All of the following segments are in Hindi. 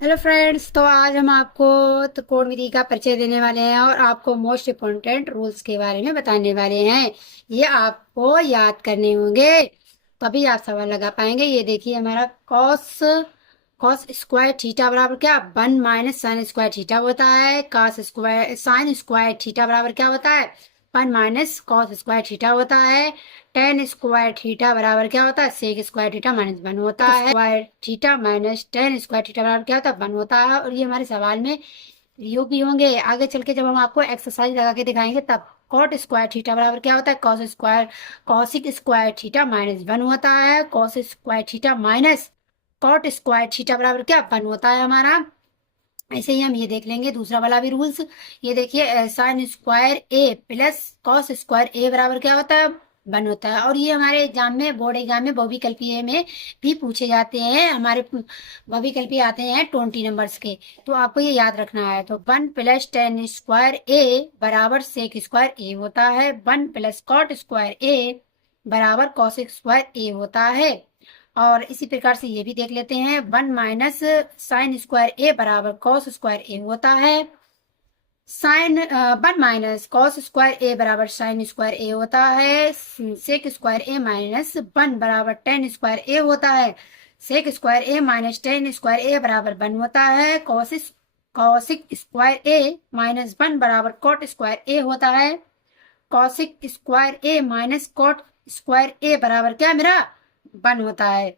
हेलो फ्रेंड्स, तो आज हम आपको त्रिकोण विधि का परिचय देने वाले हैं और आपको मोस्ट इम्पोर्टेंट रूल्स के बारे में बताने वाले हैं। ये आपको याद करने होंगे, तभी आप सवाल लगा पाएंगे। ये देखिए, हमारा कॉस कॉस स्क्वायर थीटा बराबर क्या, 1 - साइन स्क्वायर थीटा होता है। Cos square sine square theta बराबर क्या होता है, 1 - कॉस स्क्वायर थीटा होता है। टेन स्क्वायर थीटा बराबर क्या होता है, सेक स्क्वायर थीटा -1 होता है। Square theta minus ten square theta बराबर क्या होता है, 1 होता है। और ये हमारे सवाल में योग भी होंगे। आगे चल के जब हम आपको एक्सरसाइज लगा के दिखाएंगे तब कॉट स्क्वायर थीटा बराबर क्या होता है, कॉसिक स्क्वायर थीटा -1 होता है। Cos square theta minus cot square theta बराबर क्या, 1 होता है हमारा। ऐसे ही हम ये देख लेंगे दूसरा वाला भी रूल्स। ये देखिए, साइन स्क्वायर ए प्लस कॉस स्क्वायर ए बराबर क्या होता है, 1 होता है। और ये हमारे एग्जाम में, बोर्ड एग्जाम में बहुविकल्पीय में भी पूछे जाते हैं। हमारे बहुविकल्पीय आते हैं 20 नंबर्स के, तो आपको ये याद रखना है। तो 1 + tan स्क्वायर ए बराबर सेक स्क्वायर ए होता है। 1 + कॉट स्क्वायर ए बराबर कॉसिक स्क्वायर ए होता है। और इसी प्रकार से ये भी देख लेते हैं, 1 - साइन स्क्वायर ए बराबर कॉस स्क्वायर ए होता है। 1 - कॉस स्क्वायर ए बराबर साइन स्क्वायर ए होता है। सेक स्क्वायर ए -1 बराबर टेन स्क्वायर ए होता है। सेक स्क्वायर ए टेन स्क्वायर ए बराबर 1 होता है। कॉसिक स्क्वायर ए -1 बराबर कॉट स्क्वायर ए होता है। कॉसिक स्क्वायर ए कॉट स्क्वायर ए बराबर क्या मेरा, 1 होता है।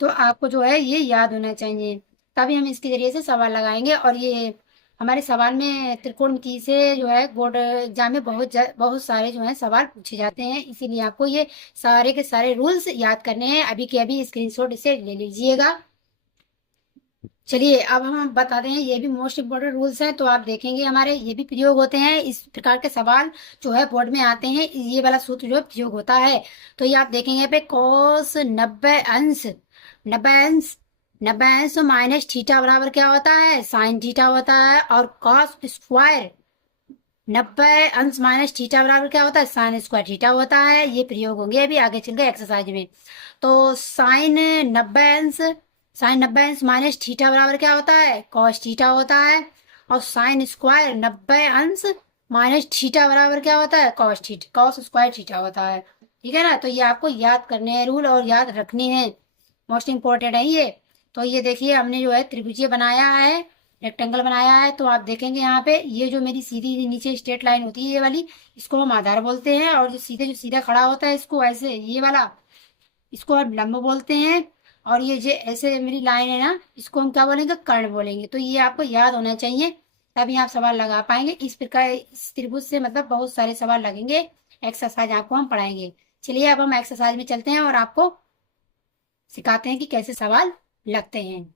तो आपको जो है ये याद होना चाहिए, तभी हम इसके जरिए से सवाल लगाएंगे। और ये हमारे सवाल में त्रिकोणमिति से जो है बोर्ड एग्जाम में बहुत सारे जो है सवाल पूछे जाते हैं, इसीलिए आपको ये सारे के सारे रूल्स याद करने हैं। अभी के अभी स्क्रीनशॉट इसे ले लीजिएगा। चलिए अब हम बताते हैं, ये भी मोस्ट इम्पोर्टेंट रूल्स हैं। तो आप देखेंगे हमारे ये भी प्रयोग होते हैं, इस प्रकार के सवाल जो है बोर्ड में आते हैं, ये वाला सूत्र जो है प्रयोग होता है। तो ये आप देखेंगे पे कॉस 90 अंश 90 अंश 90 अंश माइनस थीटा बराबर क्या होता है, साइन थीटा होता है। और कॉस स्क्वायर 90 अंश माइनस थीटा बराबर क्या होता है, साइन स्क्वायर थीटा होता है। ये प्रयोग होंगे अभी आगे चल के एक्सरसाइज में। तो साइन 90 अंश माइनस थीटा बराबर क्या होता है, कॉस थीटा होता है। और साइन स्क्वायर 90 अंश माइनस थीटा बराबर क्या होता है, कॉस स्क्वायर थीटा होता है। ठीक है ना। तो ये आपको याद करने हैं रूल, और याद रखने हैं, मोस्ट इंपॉर्टेंट है ये। तो ये देखिए, हमने जो है त्रिभुजीय बनाया है, रेक्टेंगल बनाया है। तो आप देखेंगे यहाँ पे ये जो मेरी सीधी नीचे स्ट्रेट लाइन होती है ये वाली, इसको हम आधार बोलते हैं। और जो सीधा खड़ा होता है इसको ऐसे, ये वाला, इसको हम लंब बोलते हैं। और ये जो ऐसे मेरी लाइन है ना, इसको हम क्या बोलेंगे, कर्ण बोलेंगे। तो ये आपको याद होना चाहिए, तभी आप सवाल लगा पाएंगे। इस प्रकार इस त्रिभुज से मतलब बहुत सारे सवाल लगेंगे। एक्सरसाइज आपको हम पढ़ाएंगे। चलिए अब हम एक्सरसाइज में चलते हैं और आपको सिखाते हैं कि कैसे सवाल लगते हैं।